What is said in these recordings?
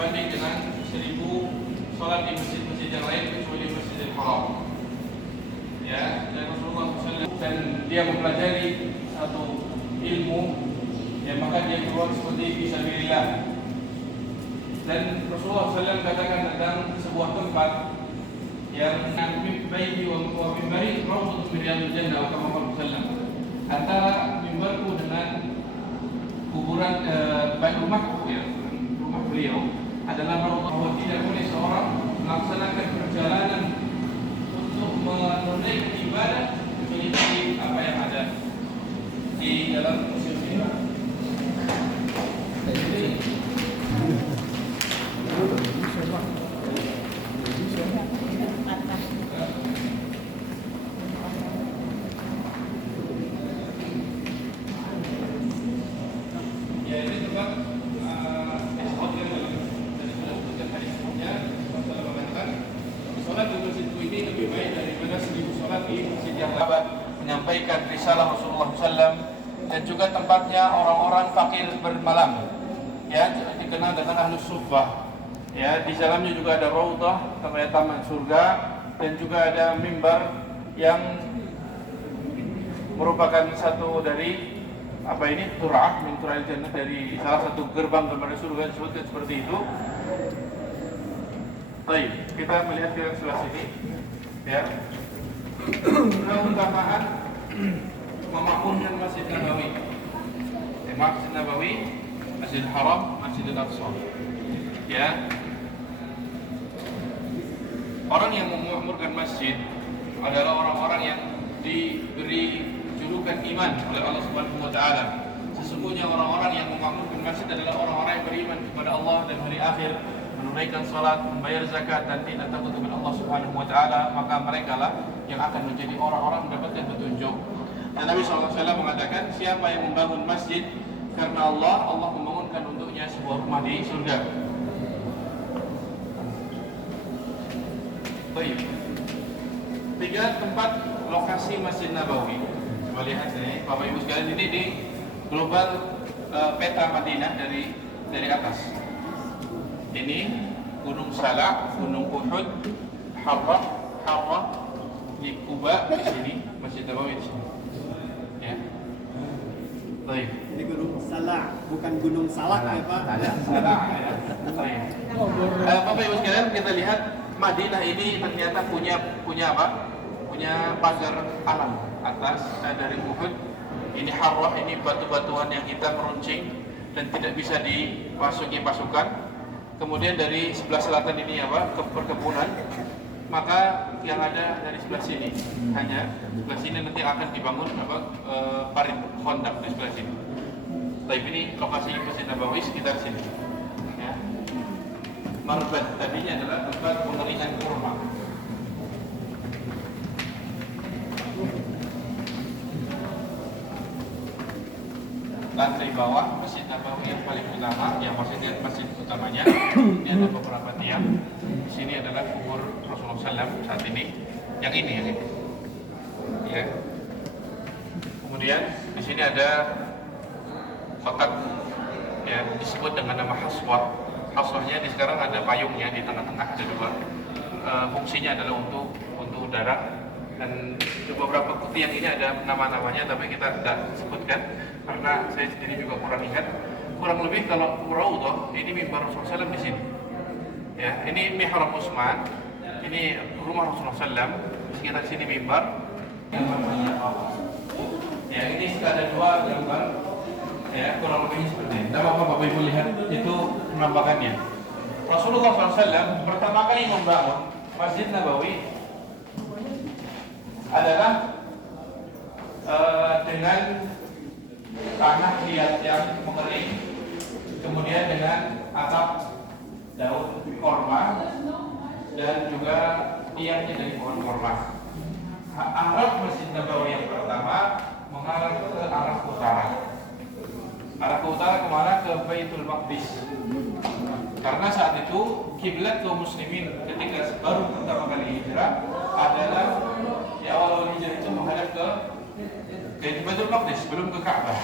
sebanding dengan 1000 sholat di masjid-masjid yang lain kecuali Masjidil Haram. Ya, dan Rasulullah SAW dan dia mempelajari satu ilmu, ya maka dia keluar seperti fisabilillah. Dan Rasulullah SAW katakan tentang sebuah tempat yang baiti wa mimbari rawdatun min riyadil jannah atau Muhammad sallallahu alaihi wasallam. Antara mimbarku dengan kuburan rumahku, ya, rumah beliau adalah bahwa tidak boleh seorang melaksanakan perjalanan untuk menunaikan ibadah mengikuti apa yang ada di dalam museum ini. Menyampaikan risalah Rasulullah SAW dan juga tempatnya orang-orang fakir bermalam, ya, dikenal dengan ahlus suffah. Ya, di dalamnya juga ada raudhah, namanya taman surga, dan juga ada mimbar yang merupakan satu dari tur'ah min tura'il jannah, dari salah satu gerbang kepada surga, disebutkan seperti itu. Baik, kita melihat ke sebelah sini, ya. Keutamaan memakmurkan Masjid Nabawi, Masjid Nabawi, Masjidil Haram, Masjidil Aqsa. Ya, orang yang memakmurkan masjid adalah orang-orang yang diberi julukan iman oleh Allah Subhanahu wa taala. Sesungguhnya orang-orang yang memakmurkan masjid adalah orang-orang yang beriman kepada Allah dan hari akhir, menunaikan salat, membayar zakat, dan tidak takut kepada Allah Subhanahu wa taala, maka mereka lah yang akan menjadi orang-orang mendapatkan petunjuk. Dan Nabi SAW mengatakan, siapa yang membangun masjid karena Allah membangunkan untuknya sebuah rumah di surga. Baik. 3 tempat lokasi Masjid Nabawi. Coba lihat ini, Bapak Ibu sekalian, ini di global peta Madinah dari atas. Ini Gunung Salak, Gunung Uhud, Harrah, di Kuba di sini, Masjid Nabawi di sini. Ya. Baik. Ini Gunung Salak, bukan Gunung Salak ya Pak? Salak ya. Baik. Bapak Ibu sekalian, kita lihat Madinah ini ternyata punya apa? Punya pagar alam atas dari Uhud. Ini Harrah, ini batu-batuan yang hitam meruncing dan tidak bisa dimasuki pasukan. Kemudian dari sebelah selatan ini perkebunan. Maka yang ada dari sebelah sini, hanya sebelah sini nanti akan dibangun parit kondak di sebelah sini. Tapi ini lokasi Masjid Nabawi sekitar sini. Ya. Marbad tadinya adalah tempat pengeringan kurma. Lantai bawah Masjid Nabawi yang paling utama, yang maksudnya masjid utamanya, ini ada beberapa tiang. Di sini adalah kubur Rasulullah SAW saat ini. Yang ini. Ya. Kemudian di sini ada kotak, ya, disebut dengan nama haswah. Haswahnya di sekarang ada payungnya di tengah-tengah, ada 2. Fungsinya adalah untuk udara. Dan beberapa tiang ini ada nama-namanya, tapi kita tidak sebutkan karena saya sendiri juga kurang ingat. Kurang lebih kalau raudhah ini mimbar Rasulullah SAW di sini. Ya, ini mihrab Utsman, ini rumah Rasulullah SAW. Di sekitar sini mimbar. Ya, ini sudah ada 2 gambar. Ya, kurang lebih seperti ini. Tidak apa-apa Bapak Ibu lihat itu penampakannya. Rasulullah SAW pertama kali membangun Masjid Nabawi adalah dengan tanah liat yang mengering, kemudian dengan atap daun korma dan juga tiangnya dari pohon korma. Arah Masjid Nabawi yang pertama mengarah ke arah utara. Arah ke utara kemana? Ke Baitul Maqdis. Karena saat itu kiblat kaum muslimin ketika baru pertama kali hijrah adalah awal hijrah itu menghadap ke Baitul Maqdis, belum ke Ka'bah,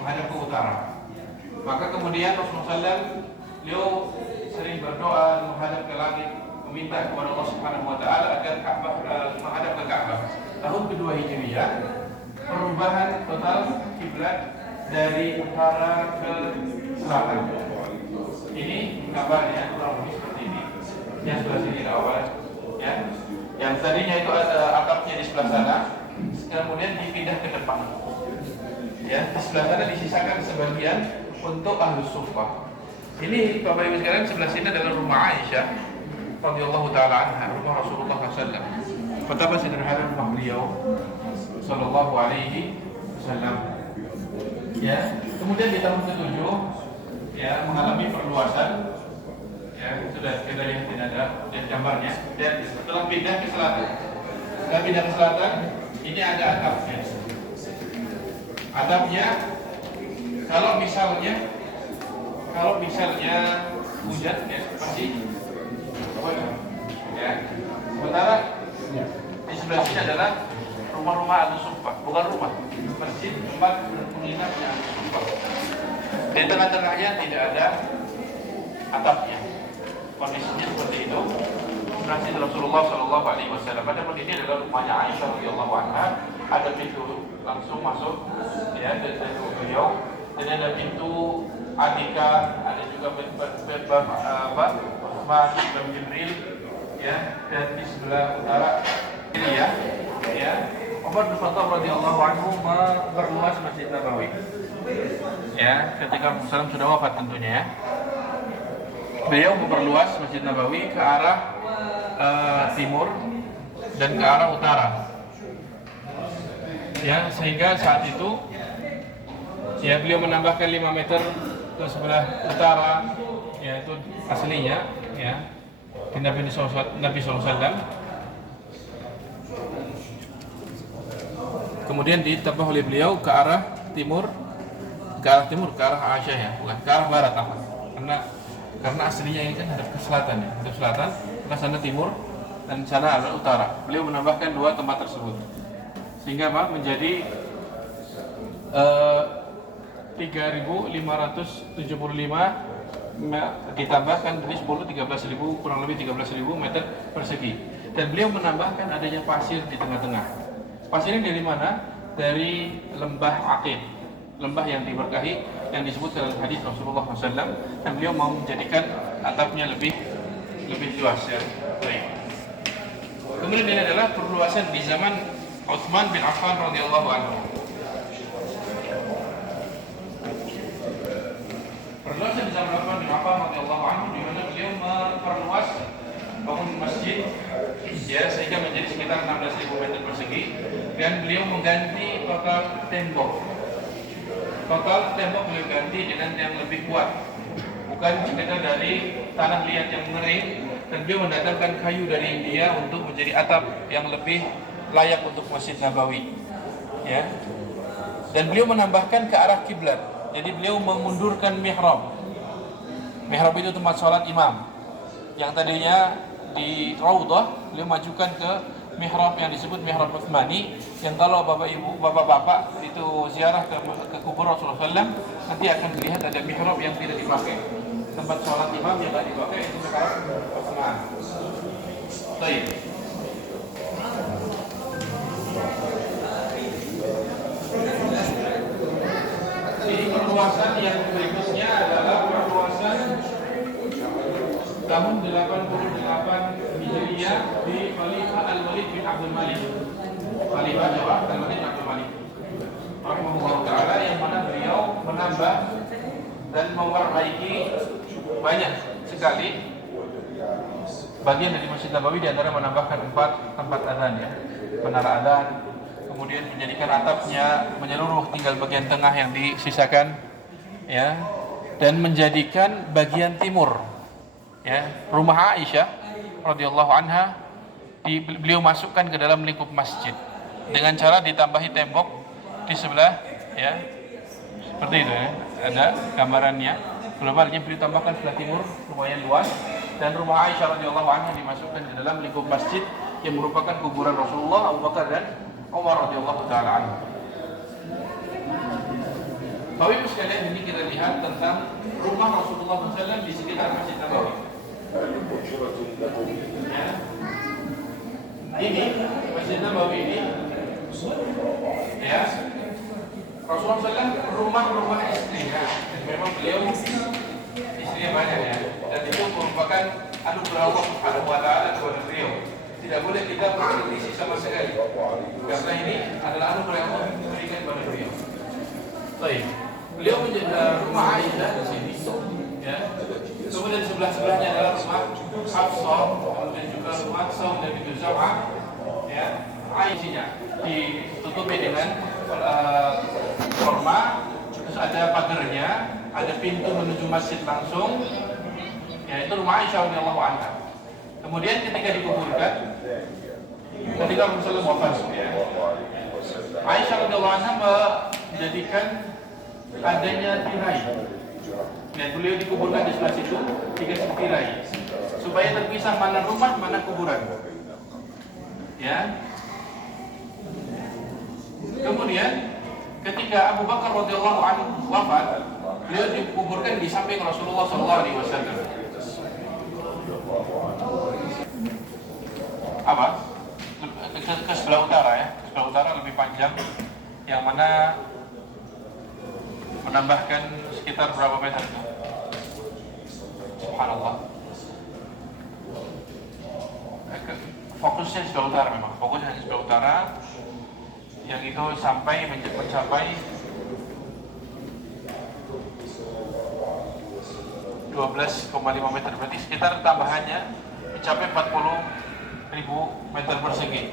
menghadap ke utara. Maka kemudian Rasulullah SAW beliau sering meminta kepada Allah Subhanahu wa taala agar Ka'bah menghadap ke Ka'bah. Tahun kedua Hijriah, perubahan total kiblat dari utara ke selatan. Ini gambarnya kurang lebih seperti ini. Yang sebelah sini awal, ya. Yang tadinya itu ada atapnya di sebelah sana, kemudian dipindah ke depan. Ya, di sebelah sana disisakan sebagian untuk Ahlus Suffah. Ini Bapak Ibu sekalian, sebelah sini adalah rumah Aisyah radhiyallahu taala anha, rumah Rasulullah SAW. Betapa sederhana rumah beliau sallallahu alaihi wasallam. Ya, kemudian di tahun ke-7 ya mengalami perluasan. Ya, sudah kita lihat tidak ada gambarnya. Dan setelah pindah ke selatan. Setelah pindah ke selatan, ini ada atapnya. Atapnya kalau misalnya hujan ya pasti ya. Sementara di sebelah sini adalah rumah-rumah Ahlus Suffah, bukan rumah, masjid tempat menginapnya Ahlus Suffah. Di tengah-tengahnya tidak ada atapnya. Kondisinya seperti itu. Masjid Rasulullah Shallallahu Alaihi Wasallam. Adapun ini adalah rumahnya Aisyah radhiyallahu anha. Ada pintu langsung masuk, ya, dan beliau. Dan ada pintu Atika, ada juga Utsman bin Jibril, ya, dan di sebelah utara ini ya, Umar bin Khattab radhiyallahu anhu memperluas Masjid Nabawi. Ya, ketika Rasulullah sudah wafat tentunya ya. Beliau memperluas Masjid Nabawi ke arah timur dan ke arah utara. Ya, sehingga saat itu ya beliau menambahkan 5 meter ke sebelah utara, yaitu aslinya ya di Nabi SAW. Kemudian ditambah oleh beliau ke arah timur, ke arah Aisyah ya, bukan ke arah barat apa? Karena aslinya ini kan hadap ke selatan ya, hadap selatan, ke sana timur dan sana adalah utara. Beliau menambahkan 2 tempat tersebut, sehingga apa? Menjadi 3.575 ditambahkan dari 13.000 kurang lebih 13.000 meter persegi. Dan beliau menambahkan adanya pasir di tengah-tengah. Pasirnya dari mana? Dari lembah Aqid, lembah yang diberkahi yang disebut dalam hadis Rasulullah SAW. Dan beliau mau menjadikan atapnya lebih luas ya. Baik. Kemudian ini adalah perluasan di zaman Utsman bin Affan radhiyallahu anhu. Perluasan di zaman Utsman bin Affan radhiyallahu anhu di mana beliau memperluas bangun masjid ya sehingga menjadi sekitar 16.000 meter persegi, dan beliau mengganti total tembok. Total tembok beliau ganti dengan yang lebih kuat, bukan sekedar dari tanah liat yang mengering, dan beliau mendatangkan kayu dari India untuk menjadi atap yang lebih layak untuk Masjid Nabawi. Ya. Dan beliau menambahkan ke arah kiblat. Jadi beliau memundurkan mihrab. Mihrab itu tempat sholat imam. Yang tadinya di Raudhah, beliau majukan ke mihrab yang disebut mihrab Utsmani, yang kalau bapak-bapak itu ziarah ke kubur Rasulullah SAW, nanti akan melihat ada mihrab yang tidak dipakai. Tempat sholat imam yang tidak dipakai itu mihrab Utsman. Baik. Ini perluasan yang berikutnya adalah perluasan tahun 88 Hijriah di Khalifah Al-Walid bin Abdul Malik. Khalifah Jawa Al-Walid bin Abdul Malik rahimahullah ta'ala, yang mana beliau menambah dan memperbaiki banyak sekali bagian dari Masjid Nabawi, di antara menambahkan 4 tempat adzan ya, menara adzan, kemudian menjadikan atapnya menyeluruh, tinggal bagian tengah yang disisakan ya, dan menjadikan bagian timur ya rumah Aisyah radhiyallahu anha beliau masukkan ke dalam lingkup masjid dengan cara ditambahi tembok di sebelah ya, seperti itu ya, ada gambarannya. Globalnya beliau tambahkan sebelah timur lumayan luas, dan rumah Aisyah radhiyallahu anha dimasukkan ke dalam lingkup masjid yang merupakan kuburan Rasulullah, Abu Bakar dan Umar radhiyallahu taala anhu. Bapak Ibu sekalian, ini kita lihat tentang rumah Rasulullah SAW di sekitar Masjid Nabawi. Ya, Ini Masjid Nabawi ini, ya, Rasulullah SAW rumah-rumah istrinya. Memang beliau istrinya banyak ya, dan itu merupakan anugerah Allah Subhanahu wa Ta'ala kepada beliau. Tidak boleh kita berkritisi sama sekali, karena ini adalah anugerah yang Allah berikan kepada beliau. Baik, beliau menjadi rumah Aisyah di sini, ya. Kemudian sebelah-sebelahnya adalah rumah Hafsah, kemudian juga rumah Saudah binti Zam'ah, ya. Aisyah ditutupi dengan korma, terus ada pagarnya, ada pintu menuju masjid langsung, ya, itu rumah Aisyah radhiyallahu anha. Kemudian ketika dikuburkan, ketika Rasulullah wafat, ya, Aisyah radhiyallahu anha menjadikan adanya tirai, dan beliau dikuburkan di sebelah situ dikasih tirai supaya terpisah mana rumah mana kuburan, ya. Kemudian ketika Abu Bakar radhiyallahu anhu wafat, beliau dikuburkan di samping Rasulullah SAW. Apa? Ke sebelah utara ya, ke sebelah utara lebih panjang, yang mana menambahkan sekitar berapa meter itu? Subhanallah. Fokusnya sebelah utara memang, fokusnya di sebelah utara, yang itu sampai mencapai 12,5 meter, berarti sekitar tambahannya mencapai 40.000 meter persegi.